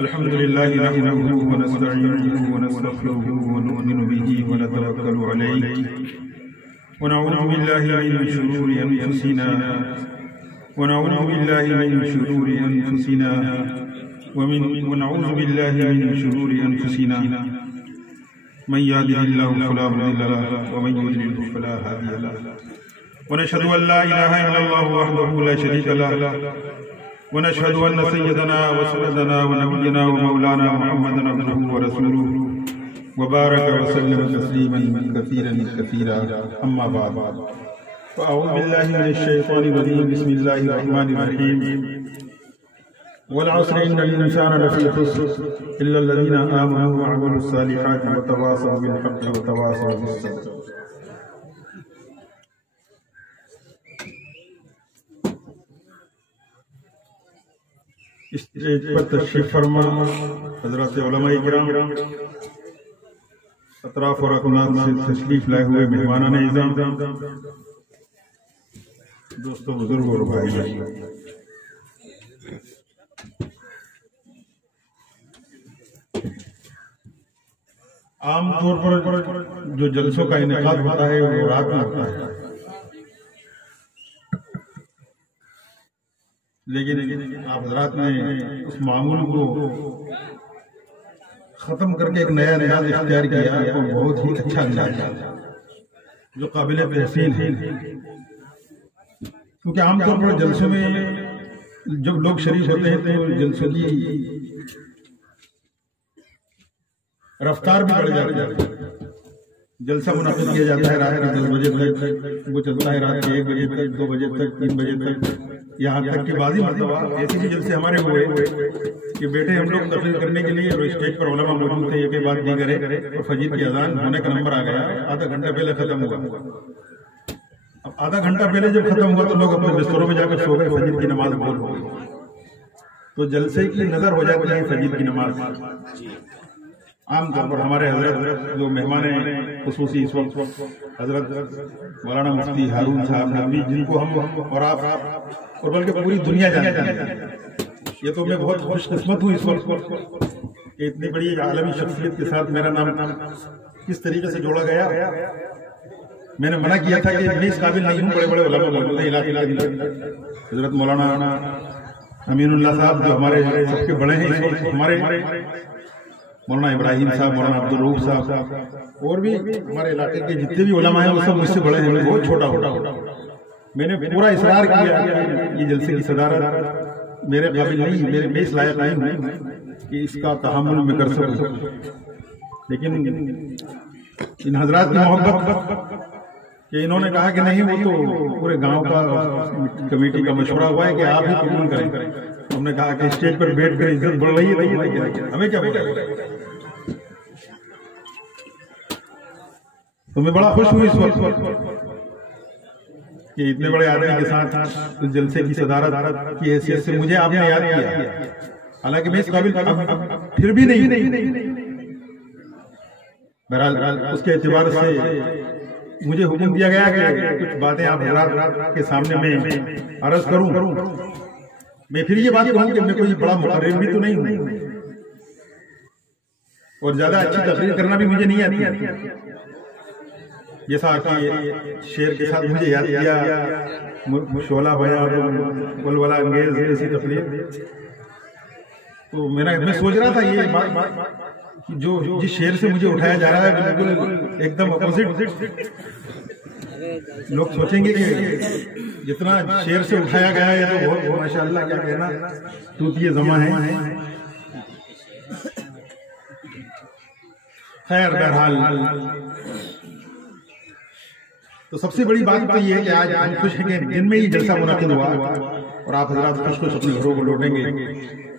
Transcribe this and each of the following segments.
अल्हम्दुलिल्लाह नहमदुहु व नस्तईनुहु व नस्तगफिरुहु व नु'मिनु बिही व नतवक्कलु अलैहि व नऊज़ु बिल्लाहि मिन शुरूरि अनफुसिना व नऊज़ु बिल्लाहि मिन शुरूरि अनफुसिना व नऊज़ु बिल्लाहि मिन शुरूरि अनफुसिना मन यहदिहिल्लाहु फला मुदिल्ल लहु व मन युद्लिलहु फला हादिय लहु व नशहदु अन ला इलाहा इल्लल्लाहु वहदहु ला शरीका लहु व नशहदु अन्न सय्यदना व सय्यदना व नबियना व मौलाना मुहम्मदन अब्दुहु व रसूलुहु व बारक व सल्लम तस्लीमन कसीरन कसीरा अम्मा बाद फ़अऊज़ु बिल्लाहि मिनश शैतानिर रजीम बिस्मिल्लाहिर रहमानिर रहीम वल अस्र इन्नल इंसाना लफ़ी ख़ुस्र इल्लल लज़ीना आमनु व अमिलुस सालिहाति व तवासव बिल हक़्क़ि व तवासव बिस सब्र। स्टेज पर तशरीफ फरमा हज़रात उलमाए किराम, अतराफ और अकनात से तशरीफ लाए हुए मेहमानान इज़्ज़ाम, दोस्तों, बुजुर्ग और भाई, आमतौर पर जो जलसों का इनेकाद होता है वो रात में होता है, लेकिन आप हज़रात ने उस मामूल को ख़त्म करके एक नया अंदाज इख्तियार किया और बहुत ही अच्छा अंदाज जो काबिल तहसीन है। क्योंकि आमतौर पर जलसों में जब लोग शरीक होते हैं तो जलसों की रफ्तार भी बढ़ जाती है। जलसा मुनाक़िद किया जाता है रात के 10 बजे तक, वो चलता है रात के 1 बजे तक, 2 बजे तक, 3 बजे तक, यहाँ तक कि बाज़ी मरतबा ऐसे भी जलसे हमारे हुए कि बेटे हम लोग तकरीर करने के लिए और स्टेज पर उलमा मौजूद थे, एक बात दी करे और फजीर की अजान होने का नंबर आ गया, आधा घंटा पहले खत्म हुआ। अब आधा घंटा पहले जब खत्म हुआ तो लोग अपने बिस्तरों में जाकर सो गए, फजीर की नमाज बोल हो गई। तो जलसे की नजर हो जाती है फजीर की नमाज। आमतौर पर हमारे हजरत जो मेहमान हैं खुसूसी इस वक्त हजरत मौलाना मुफ्ती हारून साहब नदवी, जिनको हम और आप और बल्कि पूरी दुनिया जानती है, ये तो मैं बहुत खुशकिस्मत हूँ इस वक्त कि इतनी बड़ी आलमी शख्सियत के साथ मेरा नाम किस तरीके से जोड़ा गया। मैंने मना किया था कि मैं इस काबिल नहीं हूँ, बड़े बड़े उलमा मौजूद हैं इलाके के हजरत मौलाना अमीनुल्लाह साहब जो हमारे सबके बड़े हैं इस वक्त, हमारे मौलाना इब्राहिम साहब, मौलाना अब्दुल रऊफ साहब और भी हमारे इलाके के जितने भी उलमा हैं वो सब मुझसे बड़े हैं, बहुत छोटा होता। मैंने पूरा इसरार किया ये जलसे की सदारत मेरे काबिल नहीं, मैं इस लायक नहीं हूँ कि इसका तहम्मुल मैं कर सकूँ। लेकिन इन हजरात की मोहब्बत कि इन्होंने कहा कि नहीं, वो तो पूरे गांव का कमेटी का मशवरा हुआ है कि आप ही कबूल करें। हमने कहा कि स्टेज पर बैठ कर इज्जत बढ़ रही है तो हमें क्या बोला। तो मैं बड़ा खुश हूँ इस वक्त कि इतने बड़े आदमी के साथ जलसे की सदारत की हैसियत से मुझे आपने याद किया। हालांकि मैं इस काबिल फिर भी नहीं। बहरहाल उसके एतबार से मुझे हुक्म दिया गया कि कुछ बातें आप हज़रात के सामने में अर्ज करूं। मैं फिर ये बात कहूं कि मैं कोई बड़ा मुक़र्रिर भी तो नहीं हूं और ज्यादा अच्छी तकरीर करना भी मुझे नहीं आती। जैसा कि शेर के साथ मुझे याद किया शोला बयां वलवला अंगेज ऐसी तकरीर, तो मैं सोच रहा था ये बात जो जिस शेर से मुझे उठाया जा रहा है बिल्कुल एकदम अपोजिट। लोग सोचेंगे कि जितना शेर से उठाया गया है तो बहुत माशाअल्लाह, क्या कहना, तूतिए ज़मा है। खैर, बहरहाल तो सबसे बड़ी बात तो ये है कि आज हम खुश हैं कि दिन में ही जलसा मुनाकिद हुआ और आप हज़रात खुश खुश अपने घरों को लौटेंगे।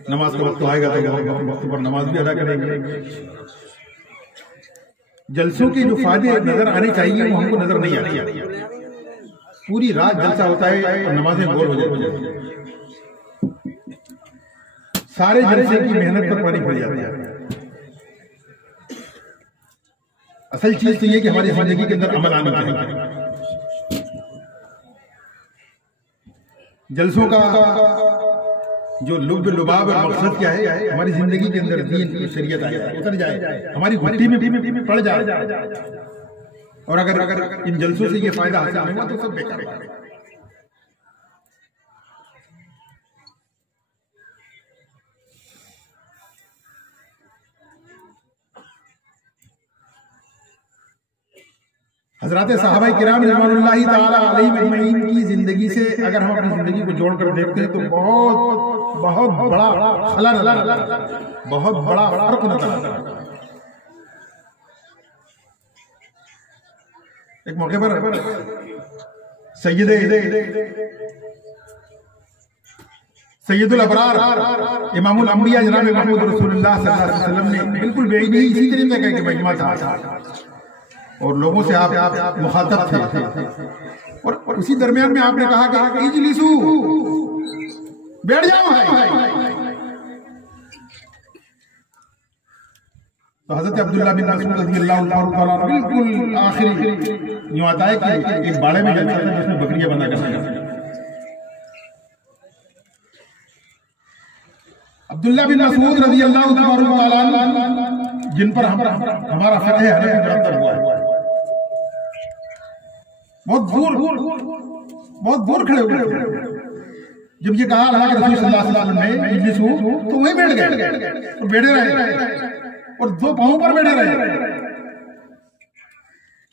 नमाज का वक्त आएगा तो वक्त पर नमाज भी अदा करेंगे। जलसों के जो फायदे नजर आने चाहिए वो हमको नजर नहीं आते। पूरी रात जलसा होता है और नमाजें बोल हो जाती है, सारे जलसे की मेहनत पर पानी फिर जाता है। असल चीज तो ये कि हमारी जिंदगी के अंदर अमल आना चाहिए। जलसों का जो लुब लुबाब और मकसद क्या है, हमारी जिंदगी के अंदर दीन शरीयत आए, उतर जाए, हमारी घुट्टी में पड़ जाए, और अगर इन जलसों से ये फायदा हासिल नहीं हुआ तो सब बेकार है। हजरत साहबा किराम रिज़वानुल्लाहि ताला अलैहिम अजमईन की जिंदगी से अगर हम अपनी जिंदगी को जोड़कर देखते हैं तो बहुत बड़ा खलल, बहुत बड़ा फर्क नजर आता है। एक मौके पर सैयदुल अबरार इमामुल अंबिया जनाब मोहम्मद रसूलुल्लाह सल्लल्लाहु अलैहि वसल्लम ने बिल्कुल बेईनी इसी तरीके का एक मजमा था और लोगों से आप मुखातब थे, और उसी दरमियान में आपने कहा कि इजलिसू, बैठ जाओ। तो हजरत अब्दुल्लाह बिन मसूद रज़ियल्लाहु ताला बिल्कुल आखिरी यूं आता है कि एक बाड़े में जलसा था जिसमें बकरियां बंधा करना। अब्दुल्लाह बिन मसूद रज़ियल्लाहु ताला जिन पर हमारा फतह हनफी मुरतब हुआ है, बहुत दूर खड़े हुए थे। जब ये कहा अल्लाह के रसूल सल्लल्लाहु अलैहि वसल्लम ने इजलिसू, तो वहीं बैठ गए और बैठे रहे और दो पांवों पर बैठे रहे।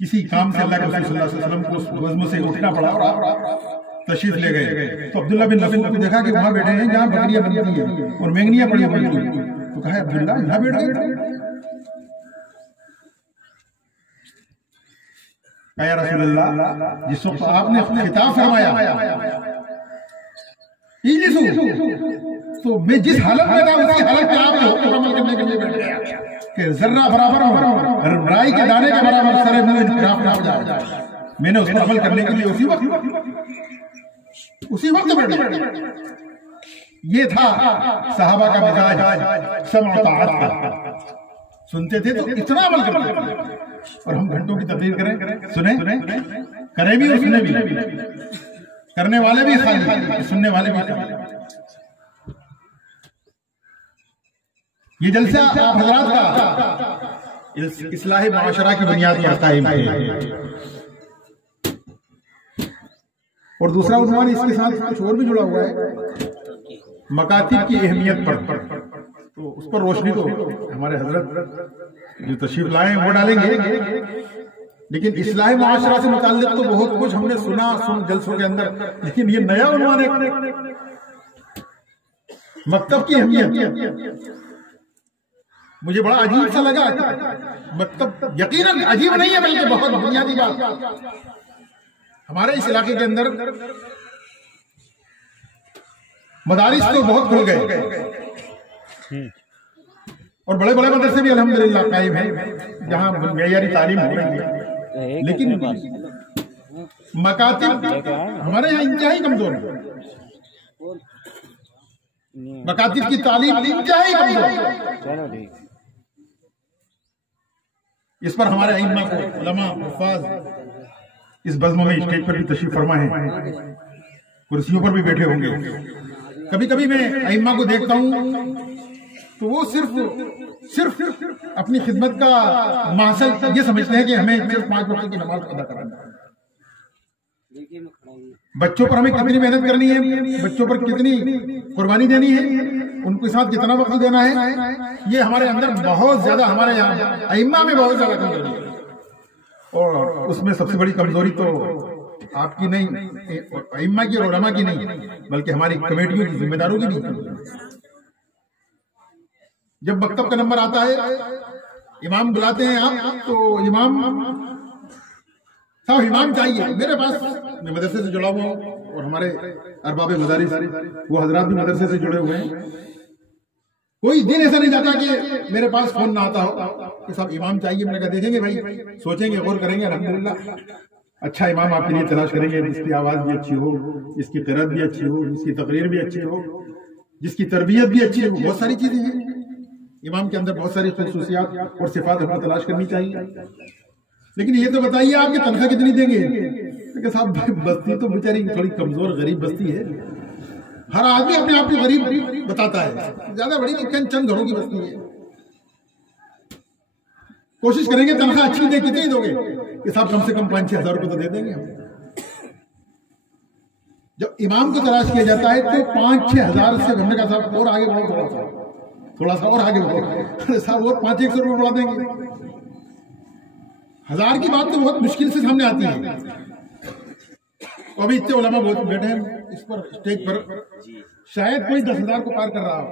किसी काम से अल्लाह के रसूल सल्लल्लाहु अलैहि वसल्लम को उस वज़्म से उठना पड़ा और तशरीफ ले गए। तो अब्दुल्लाह बिन मसूद को देखा कि वहां बैठे हैं जहां बकरियां बनती है और मेंगनियां पड़ी हुई थी। तो कहा अब्दुल्ला यहां बैठ गए। या रसूलल्लाह, जिस वक्त आपने खिताब फरमाया इजलिसू, तो मैं जिस हालत में था उसी हालत में आपने हुक्म अमल करने के लिए बैठ गया कि जर्रा बराबर हो, राई के दाने के बराबर सरे मुंह इनकराफ ना हो जाए। मैंने उस पर अमल करने के लिए उसी वक्त बैठ गया। ये था सहाबा का मिजाज, समअ ताअत का। सुनते थे तो इतना अमल करते थे। और हम घंटों की तकरीर करें, सुने करें भी और सुने भी, करने वाले भी खाली, सुनने वाले भी खाली। ये जलसा आप हजरात का इस्लाह माशरा की बुनियाद पर कायम है। और दूसरा उन्वान इसके साथ कुछ और भी जुड़ा हुआ है, मकातिब की अहमियत पर। तो उस पर रोशनी तो हमारे हजरत जो तशरीफ लाए वो डालेंगे, लेकिन इस्लाह माशरा से मुताल्लिक तो बहुत कुछ हमने सुना जलसों के अंदर। लेकिन ये नया उन्वान है, मकतब की अहमियत, मुझे बड़ा अजीब सा लगा। मकतब यकीनन अजीब नहीं है, बल्कि बहुत बुनियादी बात। हमारे इस इलाके के अंदर मदारिस तो बहुत खुल गए और बड़े बड़े मदरसे भी अल्हम्दुलिल्लाह कायम हैं जहां मेयारी तालीम हो रही है। लेकिन मकातिब हमारे यहाँ इंतहाई कमजोर है। मकातिब की तालीम इंतहाई कमजोर। इस पर हमारे अइम्मा को उलमा हुफ़ाज़ इस बज़्म में स्टेज पर भी तशरीफ फरमा है, कुर्सियों पर भी बैठे होंगे। कभी कभी मैं अइम्मा को देखता हूँ तो वो सिर्फ अपनी खिदमत का मासल ये समझते हैं कि हमें सिर्फ 5 वक्त की नमाज अदा करना है। बच्चों पर हमें कितनी मेहनत करनी है, बच्चों पर कितनी कुर्बानी देनी है, उनके साथ कितना वक्त देना है, ये हमारे अंदर बहुत ज्यादा, हमारे यहाँ अइम्मा में बहुत ज्यादा कमजोरी है। और उसमें सबसे बड़ी कमजोरी तो आपकी नहीं, अइम्मा की और उलमा की नहीं, बल्कि हमारी कमेटियों की, जिम्मेदारों की भी। जब मकतब का नंबर आता है, इमाम बुलाते हैं आप, तो इमाम साहब इमाम चाहिए। मेरे पास, मैं मदरसे से जुड़ा हुआ हूँ और हमारे अरबाब मदारिस वो हजरात भी मदरसे से जुड़े हुए हैं। कोई दिन ऐसा नहीं जाता कि मेरे पास फोन ना आता हो कि साहब इमाम चाहिए। मैंने कहा देखेंगे भाई, सोचेंगे, गौर करेंगे, अल्हम्दुलिल्लाह अच्छा इमाम आपके लिए तलाश करेंगे, जिसकी आवाज भी अच्छी हो, जिसकी क़िराअत भी अच्छी हो, जिसकी तकरीर भी अच्छी हो, जिसकी तरबियत भी अच्छी हो। बहुत सारी चीजें हैं इमाम के अंदर, बहुत सारी खुसूसियात और सिफात हमें तलाश करनी चाहिए। लेकिन ये तो बताइए आपकी तनख्वाह कितनी देंगे? साहब बस्ती तो बेचारी थोड़ी कमजोर गरीब बस्ती है, हर आदमी अपने आप को गरीब बताता है, ज्यादा बड़ी नहीं, चंद घरों की बस्ती है। कोशिश करेंगे तनख्वाह अच्छी दे, कितनी दोगे कि साहब कम से कम 5-6 हज़ार रुपये तो दे देंगे हम। जब इमाम को तलाश किया जाता है तो 5-6 हज़ार से हमने कहा साहब और आगे बढ़ो, थोड़ा सा और आगे बढ़ो, अरे साहब और 500-100 रुपये बढ़ा देंगे। 1000 की बात तो बहुत मुश्किल से सामने आती है। तो अभी इतने उलमा बहुत बैठे हैं इस पर स्टेज पर, शायद कोई 10,000 को पार कर रहा हो।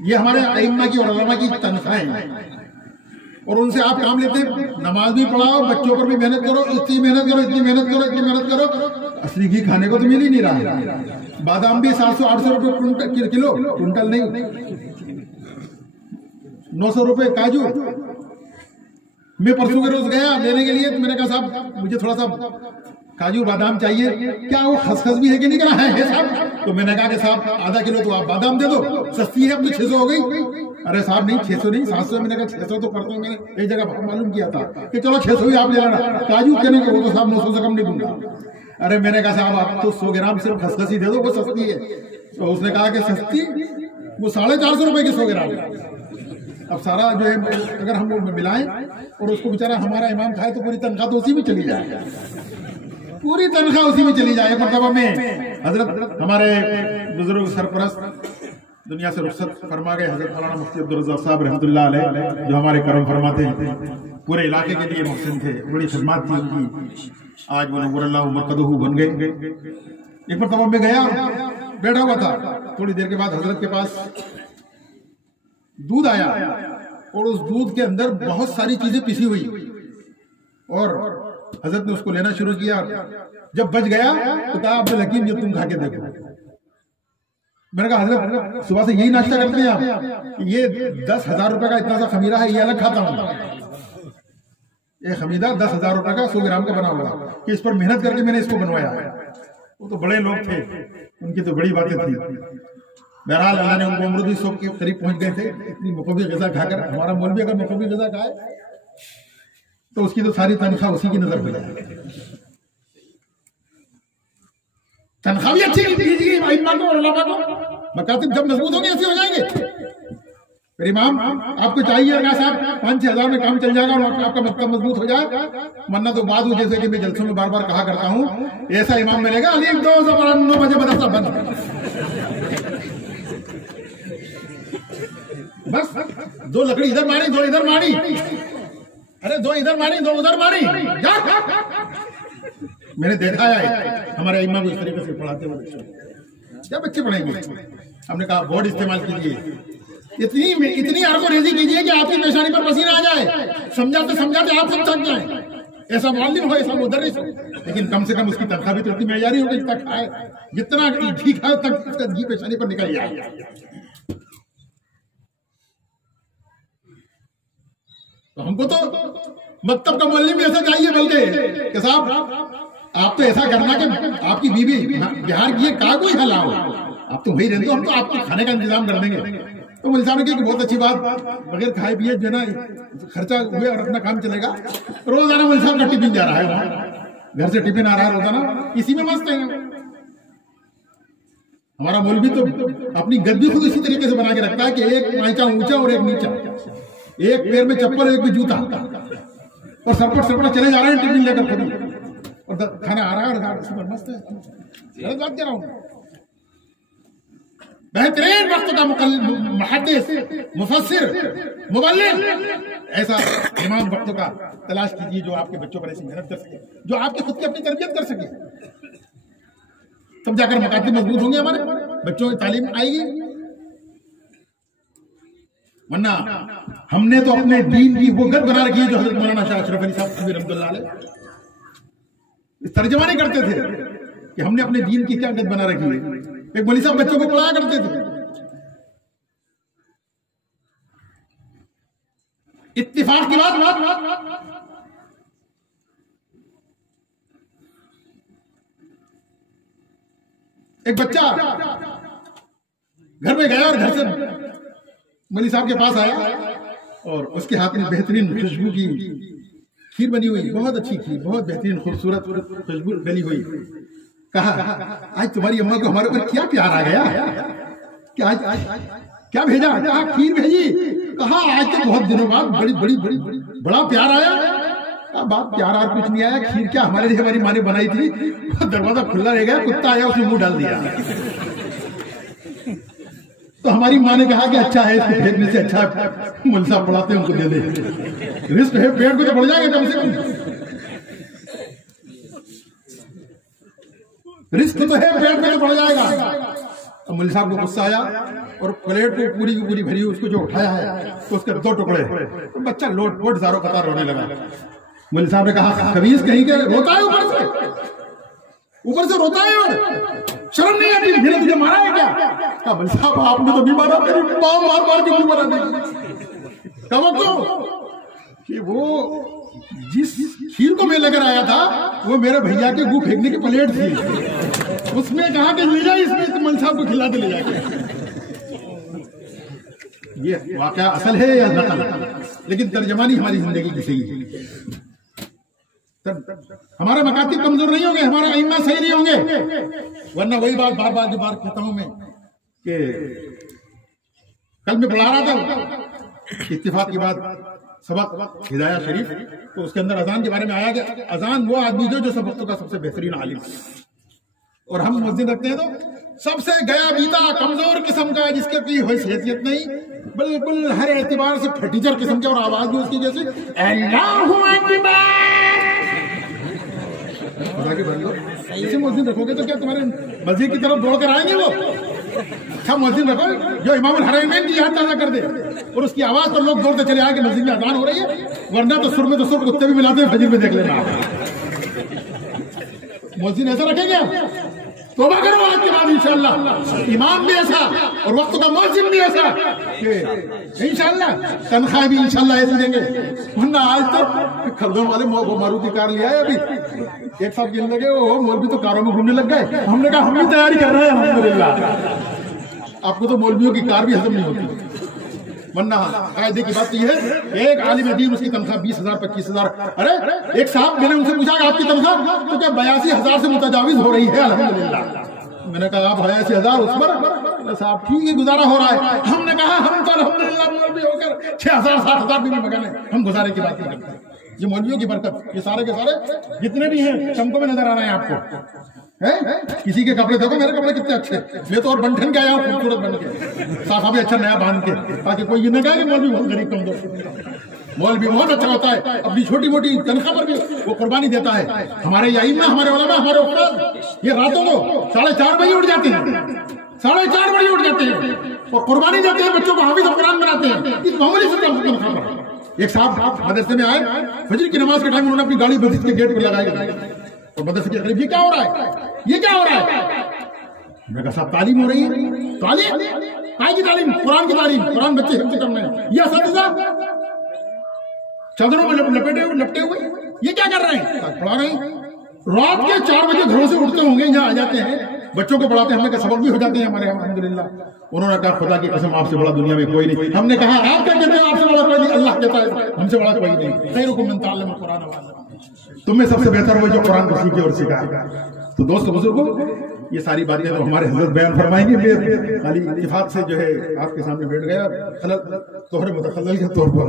ये हमारे अइम्मा की और उलमा की तनख्वाहें हैं और उनसे आप काम लेते हैं। नमाज भी पढ़ाओ, बच्चों पर भी मेहनत करो, इतनी मेहनत करो, इतनी मेहनत करो, इतनी मेहनत करो। असली घी खाने को तो मिल ही नहीं रहा। बादाम भी 700-800 रुपये किलो, कुंटल नहीं, 900 रुपये काजू। मैं परसों के रोज गया लेने के लिए, तो मैंने कहा साहब मुझे थोड़ा सा काजू बादाम चाहिए, क्या वो खसखस भी है कि नहीं? कहा है साहब। तो मैंने कहा कि साहब आधा किलो तो आप बादाम दे दो, सस्ती है, अब तो 600 हो गई। अरे साहब नहीं 600 नहीं 700। मैंने कहा 600 तो करता हूँ, मैंने एक जगह मालूम किया था कि चलो 600 ही आप ले लेना, काजू कहने के वो तो साहब 900 से कम नहीं दूंगा। अरे मैंने कहा साहब आप तो 100 ग्राम सिर्फ खसखस ही दे दो, वो सस्ती है। तो उसने कहा कि सस्ती, वो 450 रुपए की 100 ग्राम। अब सारा जो है अगर हम लोग मिलाएं और उसको बेचारा हमारा इमाम खाए तो पूरी तनख्वाह तो उसी में चली जाए, पूरी तनख्वाह उसी में चली जाए। मतलब में हजरत हमारे बुजुर्ग सरपरस्त दुनिया से रुखसत फरमा गए, हजरत मौलाना मुफ्ती अब्दुल रज़्ज़ाक़ साहब रहमतुल्लाह अलैह, जो हमारे करम फरमाते हैं, पूरे इलाके के लिए मुहसिन थे, बड़ी खिदमत थी उनकी। आज वो नव्वरल्लाहु मरक़दहू बन गए। एक मरतबा में गया, बैठा हुआ था, थोड़ी देर के बाद हजरत के पास दूध आया और उस दूध के अंदर बहुत सारी चीजें पिसी हुई, और हजरत ने उसको लेना शुरू किया। जब बच गया तो कहा अब्दुल हकीम ये तुम खा के देखो। मैंने कहा हजरत सुबह से यही नाश्ता करते हैं आप? ये 10,000 रुपए का इतना सा खमीरा है, ये अलग खाता हूँ। ये खमीरा 10,000 रुपए का 100 ग्राम का बना हुआ कि इस पर मेहनत करके मैंने इसको बनवाया। वो तो बड़े लोग थे, उनकी तो बड़ी बातें थी। बहरहाल अल्लाह ने उनको उम्र भी 100 के करीब पहुंच गए थे, इतनी मुकम्मल ग़िज़ा खाकर। हमारा मौलवी अगर मुकम्मल ग़िज़ा खाए तो उसकी तो सारी तनख्वाह उसी की नजर में जाए। तनख्वाह भी अच्छी दीजिए इमाम को और उलमा को, मकातिब जब मजबूत होंगे ऐसे हो जाएंगे। फिर इमाम आपको चाहिए अगर साहब 5-6 हज़ार में काम चल जाएगा और आपका मकतब मजबूत हो जाए, वरना तो बाद जैसे कि मैं जलसों में बार बार कहा करता हूँ, ऐसा इमाम मिलेगा अली 9 बजे मदरसा बंद, बस 2 लकड़ी इधर मारी 2 इधर मारी, अरे 2 इधर मारी 2 उधर मारी। मैंने देखा है हमारे इमाम इस तरीके से पढ़ाते हुए, क्या बच्चे पढ़ेंगे? हमने कहा बोर्ड इस्तेमाल कीजिए, इतनी अरबो-रेजी कीजिए कि आपकी पेशानी पर पसीना आ जाए, समझाते समझाते आप सब थक जाए। ऐसा मुअल्लिम हो, ऐसा मुदर्रिस हो, लेकिन कम से कम उसकी तनख्वाह भी तो इतनी मेयारी होगी जितना खाए, जितना घी खाए तक उसका घी पेशानी पर निकल जाए। तो हमको तो मकतब का मुअल्लिम भी ऐसा चाहिए, बल्कि कि साहब आप तो ऐसा करना कि आपकी बीवी बिहार की कहा कोई हलाओ, आप तो वही रहते हो, हम तो आपके खाने का इंतजाम कर देंगे। तो मुझे साहब ने कहा कि बहुत अच्छी बात, बगैर खाए पिए जो ना खर्चा हुए और अपना काम चलेगा। रोजाना मुझे साहब का टिफिन जा रहा है, वहाँ घर से टिफिन आ रहा है रोजाना, इसी में मस्त है। हमारा मौलवी तो अपनी गद्दी भी खुद इसी तरीके से बना के रखता है कि एक माइचा ऊंचा और एक नीचा, एक पैर में चप्पल एक में जूता, और सरपट चले जा रहे हैं टिफिन लेकर खुद, और खाना आ रहा है, मस्त है। गलत बात कह रहा हूँ। बेहतरीन वक्त का मुहद्दिस, मुफस्सिर, मुबल्लिग, ऐसा इमाम वक्त का तलाश कीजिए जो आपके बच्चों पर ऐसी मेहनत कर सके, जो आपके खुद की अपनी तरबियत कर सके, तब जाकर मकातिब मजबूत होंगे, हमारे बच्चों की तालीम आएगी। वरना हमने तो अपने दीन की वो गद बना रखी है जो हजरत मौलाना शाह अशरफ अली साहब रहमतुल्लाह अलैह इस तर्जुमा नहीं करते थे कि हमने अपने दीन की क्या गद बना रखी है। एक मौलवी साहब बच्चों को पढ़ाया करते थे, इत्तिफाक की बात, एक बच्चा घर में गया और घर से मौलवी साहब के पास आया और उसके हाथ में बेहतरीन खुशबू की खीर बनी हुई, बहुत अच्छी खीर, बहुत बेहतरीन खूबसूरत खुशबू डली हुई। कहा आज तुम्हारी अम्मा को हमारे ऊपर क्या प्यार आ गया, क्या आज क्या भेजा, कहा खीर भेजी, कहा आज तो बहुत दिनों बाद बड़ी बड़ी बड़ी बड़ा प्यार आया। बात प्यार और कुछ नहीं आया, खीर क्या हमारे लिए हमारी माँ ने बनाई थी, दरवाजा खुला रह गया, कुत्ता आया उसने मुंह डाल दिया। तो हमारी माँ ने कहा कि अच्छा है, इसको फेंकने से अच्छा मुल्सा पढ़ाते हैं उनको दे दे, रिस्क है, पेड़ को तो बढ़ जाएगा कम से कम, रिस्क तो है, पेड़ को तो बढ़ जाएगा। अब मुल्ला साहब को गुस्सा आया और प्लेट को पूरी की पूरी भरी, उसको जो उठाया है तो उसके 2 टुकड़े, तो बच्चा लोट पोट जारो कतार रोने लगा। मुल्ला साहब ने कहा खबीज कहीं के, रोता है ऊपर से रोता है, और शर्म नहीं आती, फिर तुझे मारा है क्या? कहा मुल्ला साहब आपने तो नहीं मारा, मेरी मां मार मार के मारा नहीं। कहा कि वो जिस खीर को मैं लेकर आया था वो मेरे भैया के गू फेंकने की प्लेट थी, उसमें कहा कि ले जा इसमें, तो मुल्ला साहब को खिला दे ले जाके। ये वाकया असल है या नकल, लेकिन तर्जमानी हमारी जिंदगी की सही है। हमारा मकातिब कमजोर नहीं होंगे, हमारा इम्मा सही नहीं होंगे, वरना वही बात बार बार कहता हूं मैं कि कल मैं पढ़ा रहा था इत्तिफाक की बात, सबक हिदाया शरीफ, तो उसके अंदर अजान के बारे में आया कि अजान वो आदमी जो सबक का सबसे बेहतरीन आलिम, और हम मस्जिद रखते हैं तो सबसे गया बीता कमजोर किस्म का, जिसके कोई हैसियत नहीं, बिल्कुल हर एतबार से फटीचर किस्म के, और आवाज भी उसकी जैसे अल्लाहु अकबर। ऐसे मस्जिद रखोगे तो क्या तुम्हारे मस्जिद की तरफ दौड़ कर आएंगे वो? अच्छा मस्जिद रखो जो इमामुल हरमैन की याद ताजा कर दे, और उसकी आवाज पर लोग दौड़ते चले आए कि मस्जिद में अजान हो रही है, वरना तो सुर में तो सुर कुत्ते भी मिलाते हैं, फजर में देख लेना। मस्जिद ऐसा रखेंगे आप, तौबा करो आज के बाद इंशाअल्लाह, इमाम भी ऐसा और वक्त का मौसम भी ऐसा कि इंशाअल्लाह तनख्वाह भी इंशाअल्लाह ऐसे देंगे। वरना आज तो खरीदों वाले मारुति कार लिया है, अभी एक साथ गिनने लगे, वो मौलवी तो कारों में घूमने लग गए। हमने कहा हम भी तैयारी कर रहे हैं अल्हम्दुलिल्लाह। आपको तो मौलवियों की कार भी हजम नहीं होती, वरना कायदे की बात यह है, एक आलिम दीन उसकी तनख्वाह 20,000 25,000। अरे एक साहब, मैंने उनसे पूछा आपकी तनख्वाह तो क्या 82,000 से मुतजाविज हो रही है? अल्हम्दुलिल्लाह। मैंने कहा आप 82,000 उस पर, साहब ठीक है गुजारा हो रहा है। हमने कहा हम तो अल्हम्दुलिल्लाह मौलवी होकर 6,000 7,000 भी मगा लें, हम गुजारे की बात नहीं करते। ये मौलवियों की बरकत, ये सारे के सारे जितने भी हैं चमकों में नजर आ रहे हैं आपको, है? किसी के कपड़े देखो, मेरे कपड़े कितने अच्छे, मैं तो और बंठन के आया हूँ खूबसूरत बन के, साफा भी अच्छा नया बांध के, ताकि कोई ये न कहे कि मौलवी बहुत गरीब कमजोर। मौलवी बहुत अच्छा होता है, अपनी छोटी मोटी तनख्वाह पर भी वो कुर्बानी देता है। हमारे इमाम, हमारे उलमा, हमारे उस्ताद ये रातों को 4:30 बजे उठ जाते हैं, 4:30 बजे उठ जाते हैं और कुर्बानी देते हैं, बच्चों को हाफिज कुरान बनाते हैं इस मामूली से तनख्वाह पर। एक साहब मदरसे में आए, फजर की नमाज के टाइम उन्होंने अपनी गाड़ी मस्जिद के गेट पर लगाई और मदरसे के करीब, ये क्या हो रहा है, ये क्या हो रहा है? मैं कहा साहब तालीम हो रही है। तालीम काय की तालीम? कुरान की तालीम, कुरान बच्चे हिफ्ज़ करने हैं। ये असातिज़ा चादरों में लपटे हुए ये क्या कर रहे हैं? पढ़ा रहे हैं। रात के 4 बजे घरों से उठते होंगे, यहाँ आ जाते हैं, बच्चों को पढ़ाते हैं, हमने कहा सबक भी हो जाते हैं हमारे, अल्हम्दुलिल्लाह। उन्होंने कहा खुदा की कसम आपसे बड़ा दुनिया में कोई नहीं। हमने कहा आप क्या कहते हैं आपसे बड़ा कोई नहीं? अल्लाह कहता है हमसे बड़ा कोई नहीं। खैरुकुम मन तअल्लम कुरान, तुम्हें सबसे बेहतर वो जो कुरान को सीखे और सिखाए। तो दोस्तों बुजुर्गों, ये सारी बातें तो हमारे हजरत बयान फरमाएंगे। मैं खाली इत्तिफाक से जो है आपके सामने बैठ गया, तोहरे मुतखल्लिल के तौर पर,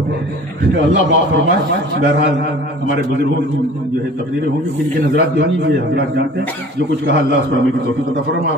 अल्लाह माफ फरमाए। बहरहाल हमारे बुजुर्गों की जो है तकरीरें होंगी, किन किन हजरात की होंगी ये हजरात जानते हैं। जो कुछ कहा अल्लाह उस पर अमल की तौफीक अता फरमाए।